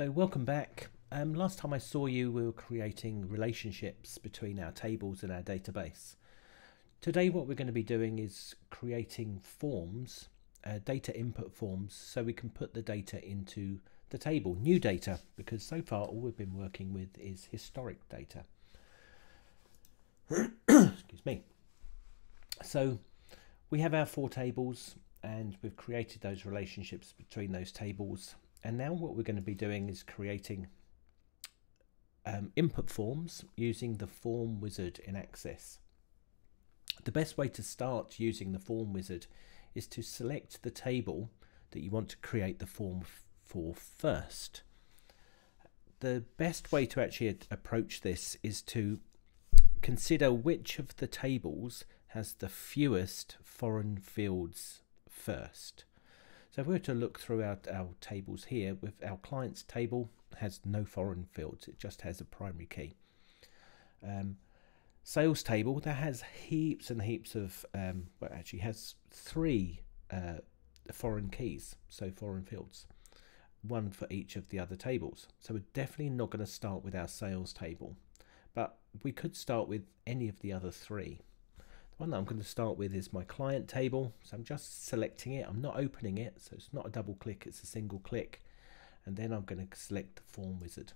So welcome back. Last time I saw you, we were creating relationships between our tables and our database. Today what we're going to be doing is creating forms, data input forms, so we can put the data into the table, new data, because so far all we've been working with is historic data. Excuse me. So we have our four tables and we've created those relationships between those tables. And now what we're going to be doing is creating input forms using the form wizard in Access. The best way to start using the form wizard is to select the table that you want to create the form for first. The best way to actually approach this is to consider which of the tables has the fewest foreign fields first. So if we were to look throughout our tables here, with our clients table has no foreign fields, it just has a primary key. Sales table, that has heaps and heaps of, well, actually has three foreign keys, so foreign fields, one for each of the other tables. So we're definitely not going to start with our sales table, but we could start with any of the other three. The one that I'm going to start with is my client table, so I'm just selecting it, I'm not opening it, so it's not a double click, it's a single click, and then I'm going to select the form wizard.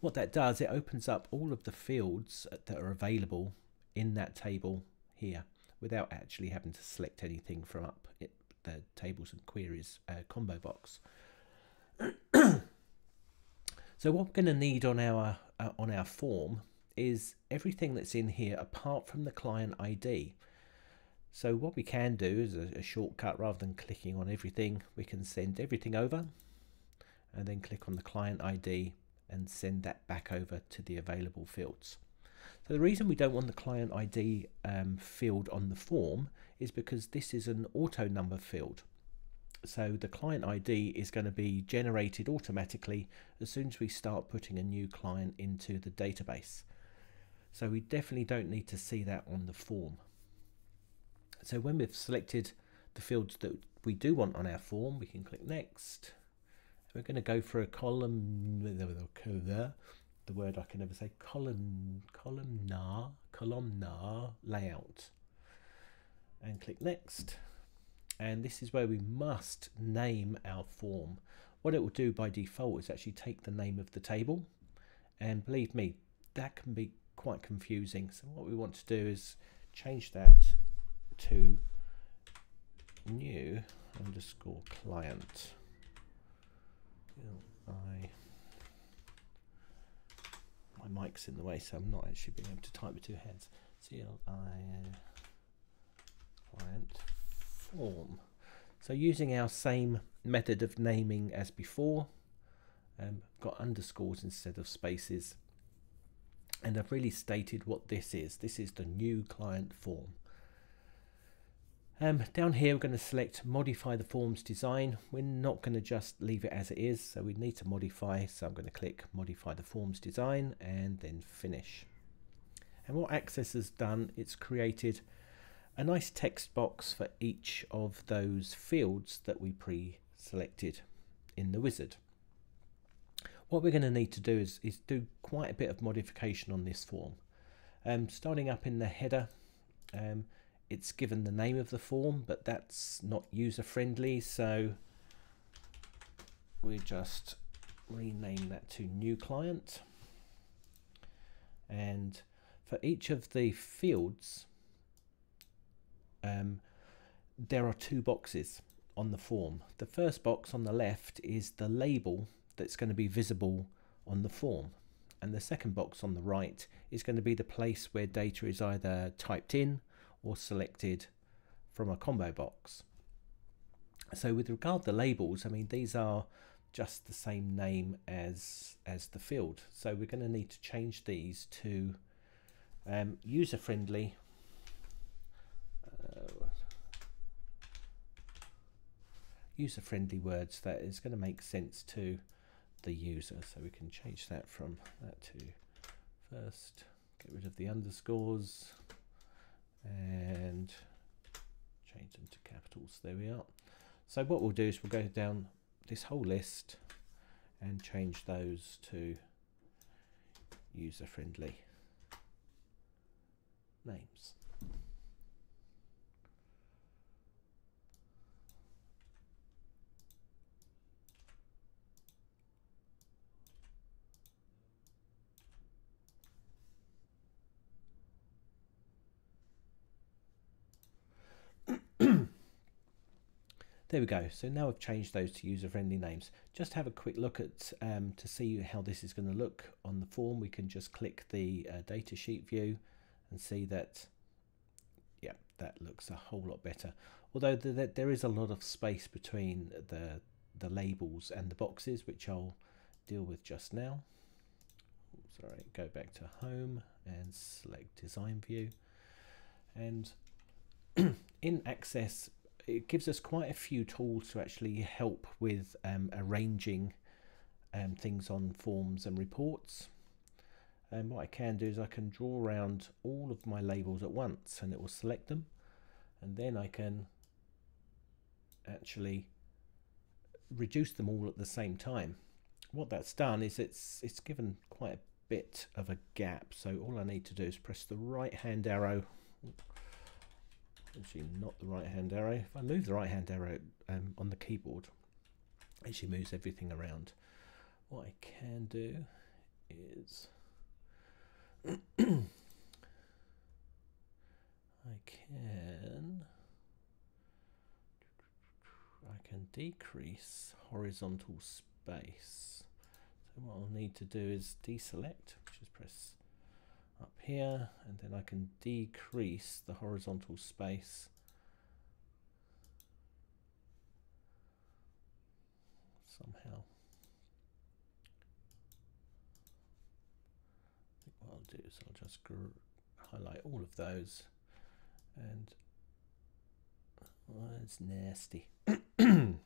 What that does, it opens up all of the fields that are available in that table here without actually having to select anything from up the tables and queries combo box. So what we're going to need on our form is everything that's in here apart from the client ID. So what we can do is a shortcut, rather than clicking on everything, we can send everything over and then click on the client ID and send that back over to the available fields. So the reason we don't want the client ID field on the form is because this is an auto number field. So the client ID is going to be generated automatically as soon as we start putting a new client into the database. So we definitely don't need to see that on the form. So when we've selected the fields that we do want on our form, we can click next. We're going to go for a column, the word I can never say, columnar layout, and click next. And this is where we must name our form. What it will do by default is actually take the name of the table, and believe me, that can be quite confusing. So what we want to do is change that to new underscore client. My mic's in the way, so I'm not actually being able to type with two hands. CLI client form. So using our same method of naming as before, got underscores instead of spaces, and I've really stated what this is. This is the new client form. Down here we're going to select modify the form's design. We're not going to just leave it as it is, so we need to modify, so I'm going to click modify the form's design and then finish. And what Access has done, it's created a nice text box for each of those fields that we pre-selected in the wizard. What we're going to need to do is do quite a bit of modification on this form. Starting up in the header, it's given the name of the form, but that's not user friendly, so we just rename that to new client. And for each of the fields, there are two boxes on the form. The first box on the left is the label that's going to be visible on the form, and the second box on the right is going to be the place where data is either typed in or selected from a combo box. So with regard to labels, I mean, these are just the same name as the field, so we're going to need to change these to user-friendly words that is going to make sense to the user. So we can change that from that to first, get rid of the underscores and change them to capitals. There we are. So what we'll do is we'll go down this whole list and change those to user-friendly names. There we go. So now I've changed those to user-friendly names. Just have a quick look at to see how this is going to look on the form. We can just click the data sheet view and see that, yeah, that looks a whole lot better. Although there is a lot of space between the labels and the boxes, which I'll deal with just now. Sorry, go back to home and select design view. And in Access, it gives us quite a few tools to actually help with arranging things on forms and reports. And what I can do is I can draw around all of my labels at once and it will select them, and then I can actually reduce them all at the same time. What that's done is it's given quite a bit of a gap, so all I need to do is press the right hand arrow. Actually not the right hand arrow. If I move the right hand arrow on the keyboard, it actually moves everything around. What I can do is I can decrease horizontal space. So what I'll need to do is deselect, which is press up here, and then I can decrease the horizontal space somehow. I think what I'll do is I'll just highlight all of those, and oh, it's nasty. Control-Z.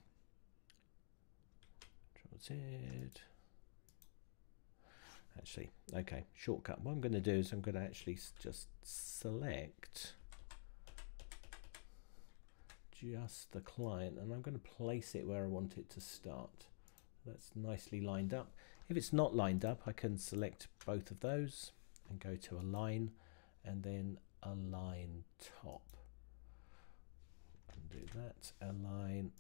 Actually, okay, shortcut. What I'm going to do is I'm going to actually just select just the client, and I'm going to place it where I want it to start. That's nicely lined up. If it's not lined up, I can select both of those and go to Align, and then Align Top. And do that. Align.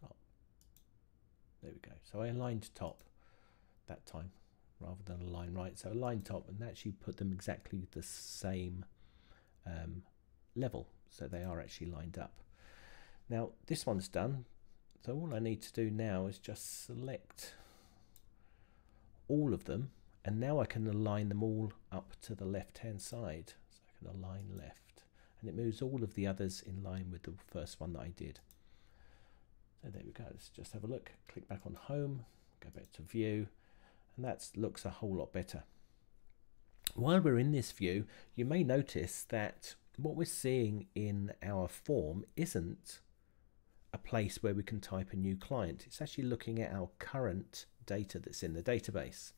Top. There we go. So I aligned top that time rather than align right. So align top, and actually put them exactly the same level, so they are actually lined up. Now this one's done, so all I need to do now is just select all of them, and now I can align them all up to the left hand side. So I can align left, and it moves all of the others in line with the first one that I did. So there we go. Let's just have a look. Click back on home, go back to view, and that looks a whole lot better. While we're in this view, you may notice that what we're seeing in our form isn't a place where we can type a new client. It's actually looking at our current data that's in the database.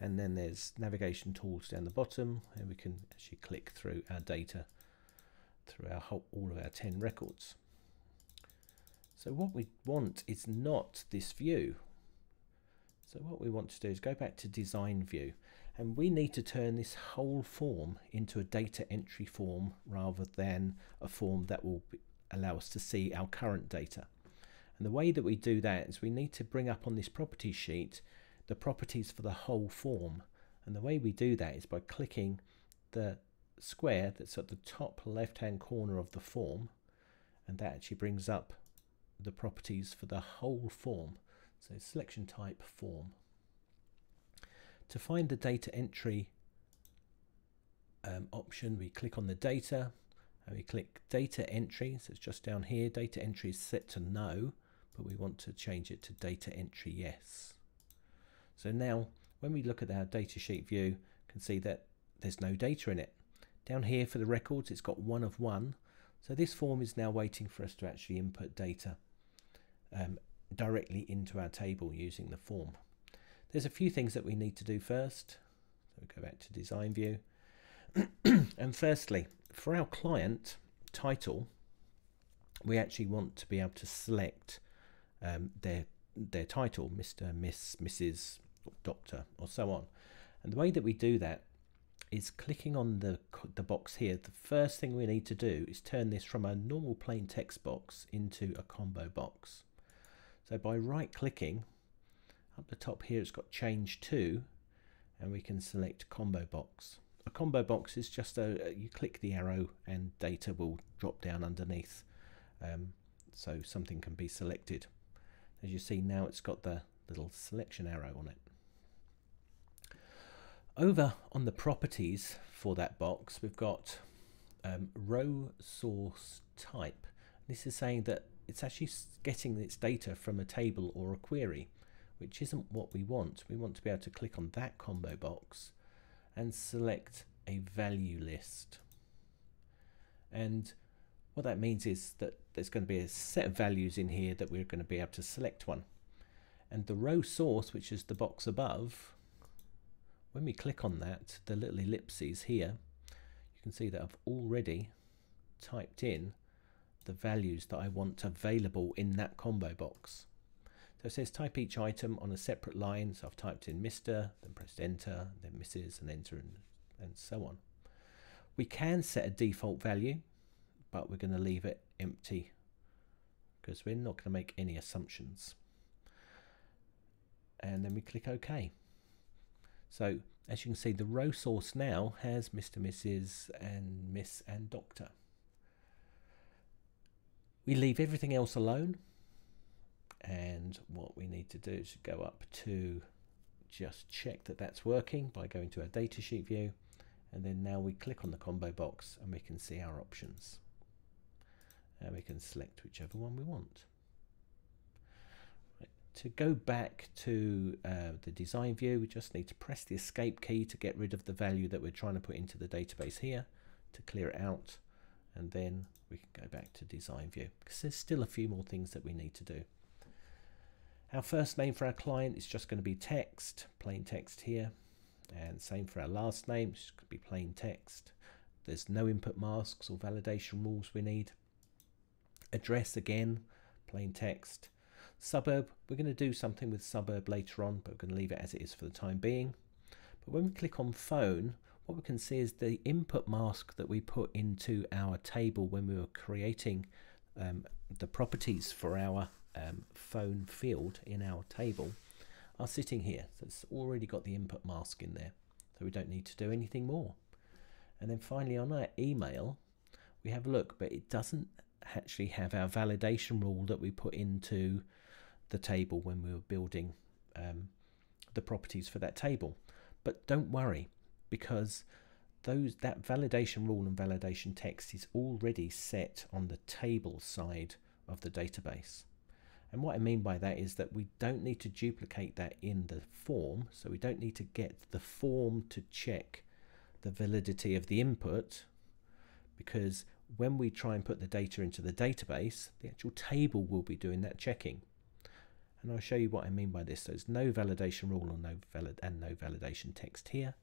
And then there's navigation tools down the bottom, and we can actually click through our data through all of our 10 records. So what we want is not this view. So what we want to do is go back to design view, and we need to turn this whole form into a data entry form rather than a form that will allow us to see our current data. And the way that we do that is we need to bring up on this property sheet the properties for the whole form. And the way we do that is by clicking the square that's at the top left hand corner of the form, and that actually brings up the properties for the whole form. So selection type form. To find the data entry option, we click on the data and we click data entry. So it's just down here. Data entry is set to no, but we want to change it to data entry yes. So now when we look at our data sheet view, you can see that there's no data in it. Down here for the records, it's got 1 of 1. So this form is now waiting for us to actually input data directly into our table using the form. There's a few things that we need to do first. So we go back to design view. And firstly, for our client title, we actually want to be able to select their title, Mr., Miss, Mrs., Doctor, or so on. And the way that we do that is clicking on the box here. The first thing we need to do is turn this from a normal plain text box into a combo box. So by right clicking up the top here, it's got change to, and we can select combo box. A combo box is just you click the arrow and data will drop down underneath, so something can be selected. As you see now, it's got the little selection arrow on it. Over on the properties for that box, we've got row source type. This is saying that it's actually getting its data from a table or a query, which isn't what we want. We want to be able to click on that combo box and select a value list. And what that means is that there's going to be a set of values in here that we're going to be able to select one. And the row source, which is the box above, when we click on that, the little ellipses here, you can see that I've already typed in the values that I want available in that combo box. So it says type each item on a separate line. So I've typed in Mr., then pressed enter, then Mrs., and enter, and so on. We can set a default value, but we're going to leave it empty because we're not going to make any assumptions. And then we click OK. So as you can see, the row source now has Mr., Mrs., and Miss and Doctor. We leave everything else alone, and what we need to do is go up to just check that that's working by going to our datasheet view, and then now we click on the combo box and we can see our options, and we can select whichever one we want. To go back to the design view, we just need to press the escape key to get rid of the value that we're trying to put into the database here, to clear it out, and then we can go back to design view because there's still a few more things that we need to do. Our first name for our client is just going to be text, plain text here, and same for our last name, which could be plain text. There's no input masks or validation rules we need. Address again, plain text. Suburb, we're going to do something with suburb later on, but we're going to leave it as it is for the time being. But when we click on phone, what we can see is the input mask that we put into our table when we were creating the properties for our phone field in our table are sitting here. So it's already got the input mask in there, so we don't need to do anything more. And then finally on our email, we have a look, but it doesn't actually have our validation rule that we put into the table when we were building the properties for that table. But don't worry, because that validation rule and validation text is already set on the table side of the database. And what I mean by that is that we don't need to duplicate that in the form, so we don't need to get the form to check the validity of the input, because when we try and put the data into the database, the actual table will be doing that checking. And I'll show you what I mean by this. So there's no validation rule or no validation text here.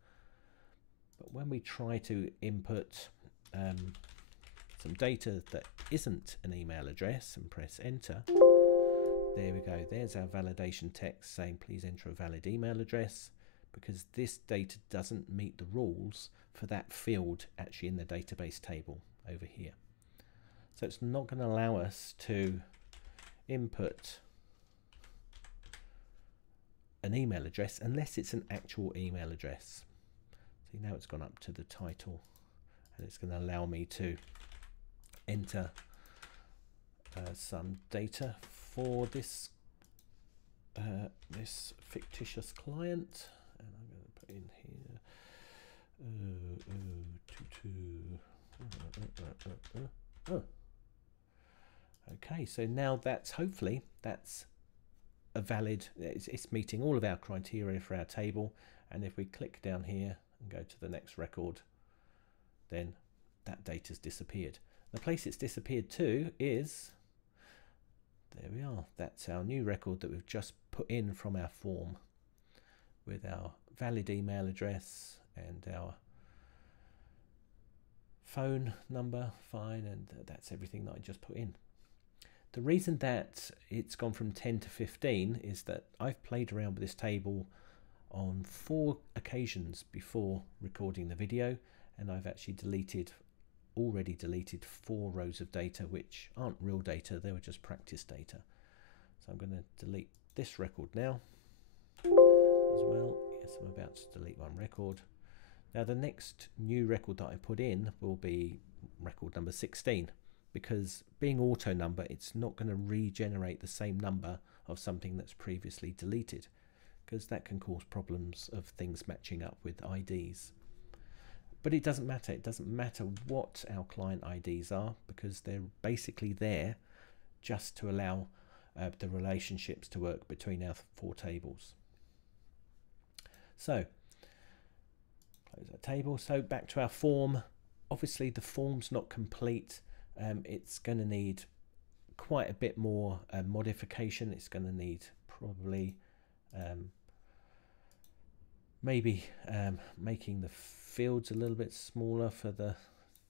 But when we try to input some data that isn't an email address and press enter, there we go. There's our validation text saying please enter a valid email address, because this data doesn't meet the rules for that field actually in the database table over here. So it's not going to allow us to input an email address unless it's an actual email address. See, now it's gone up to the title, and it's going to allow me to enter some data for this this fictitious client, and I'm going to put in here okay, so now that's hopefully that's a valid, it's meeting all of our criteria for our table. And if we click down here and go to the next record, then that data's disappeared. The place it's disappeared to is, there we are, that's our new record that we've just put in from our form with our valid email address and our phone number, fine, and that's everything that I just put in. The reason that it's gone from 10 to 15 is that I've played around with this table on 4 occasions before recording the video, and I've actually already deleted 4 rows of data which aren't real data, they were just practice data. So I'm going to delete this record now as well. Yes, I'm about to delete one record. Now the next new record that I put in will be record number 16, because being auto number, it's not going to regenerate the same number of something that's previously deleted, because that can cause problems of things matching up with IDs. But it doesn't matter. It doesn't matter what our client IDs are, because they're basically there just to allow the relationships to work between our 4 tables. So close that table. So back to our form. Obviously the form's not complete. It's going to need quite a bit more modification. It's going to need probably maybe making the fields a little bit smaller for the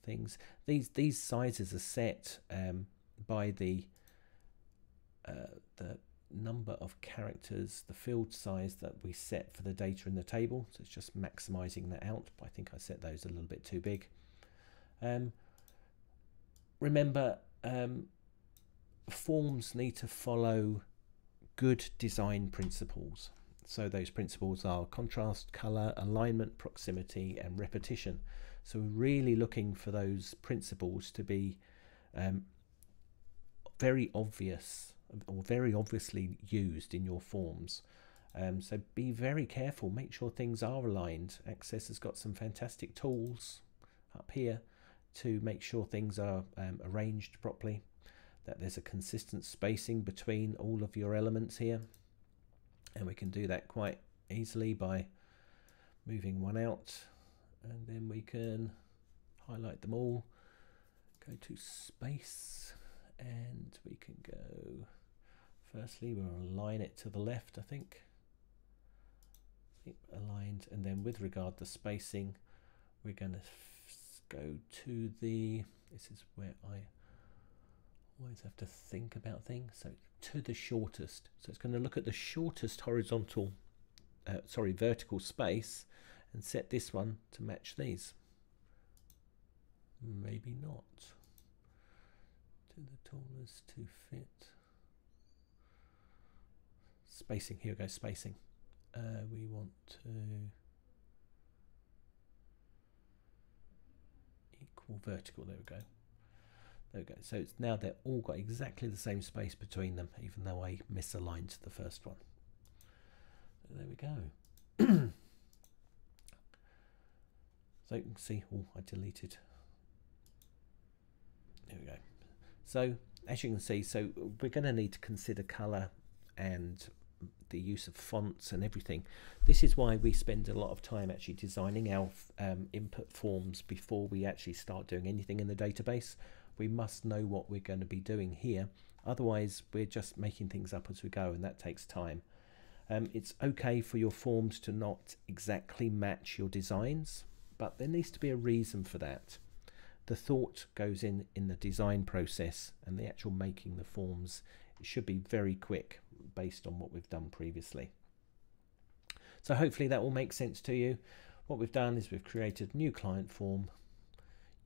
things. These sizes are set by the number of characters, the field size that we set for the data in the table. So it's just maximizing that out. I think I set those a little bit too big. Remember, forms need to follow good design principles. So those principles are contrast, color, alignment, proximity, and repetition. So we're really looking for those principles to be very obvious or very obviously used in your forms. So be very careful, make sure things are aligned. Access has got some fantastic tools up here to make sure things are arranged properly, that there's a consistent spacing between all of your elements here. And we can do that quite easily by moving one out, and then we can highlight them all, go to space, and we can go, firstly we'll align it to the left, I think aligned, and then with regard to spacing we're going to go to the, this is where I always have to think about things, so to the shortest. So it's going to look at the shortest vertical space and set this one to match these. Maybe not. To the tallest to fit. Spacing, here we go, spacing. We want to equal vertical, there we go. There we go. So it's now they're all got exactly the same space between them, even though I misaligned the first one. So there we go. So you can see, oh, I deleted. There we go. So as you can see, so we're going to need to consider color and the use of fonts and everything. This is why we spend a lot of time actually designing our input forms before we actually start doing anything in the database. We must know what we're going to be doing here, otherwise we're just making things up as we go, and that takes time. It's okay for your forms to not exactly match your designs, but there needs to be a reason for that. The thought goes in the design process, and the actual making the forms, it should be very quick based on what we've done previously. So hopefully that will make sense to you. What we've done is we've created a new client form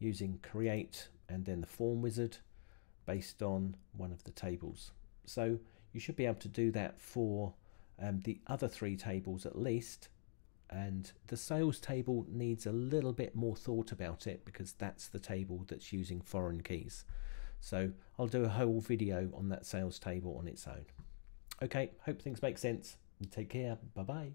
using create and then the form wizard based on one of the tables. So you should be able to do that for the other 3 tables at least, and the sales table needs a little bit more thought about it because that's the table that's using foreign keys. So I'll do a whole video on that sales table on its own. Okay, hope things make sense. Take care. Bye bye.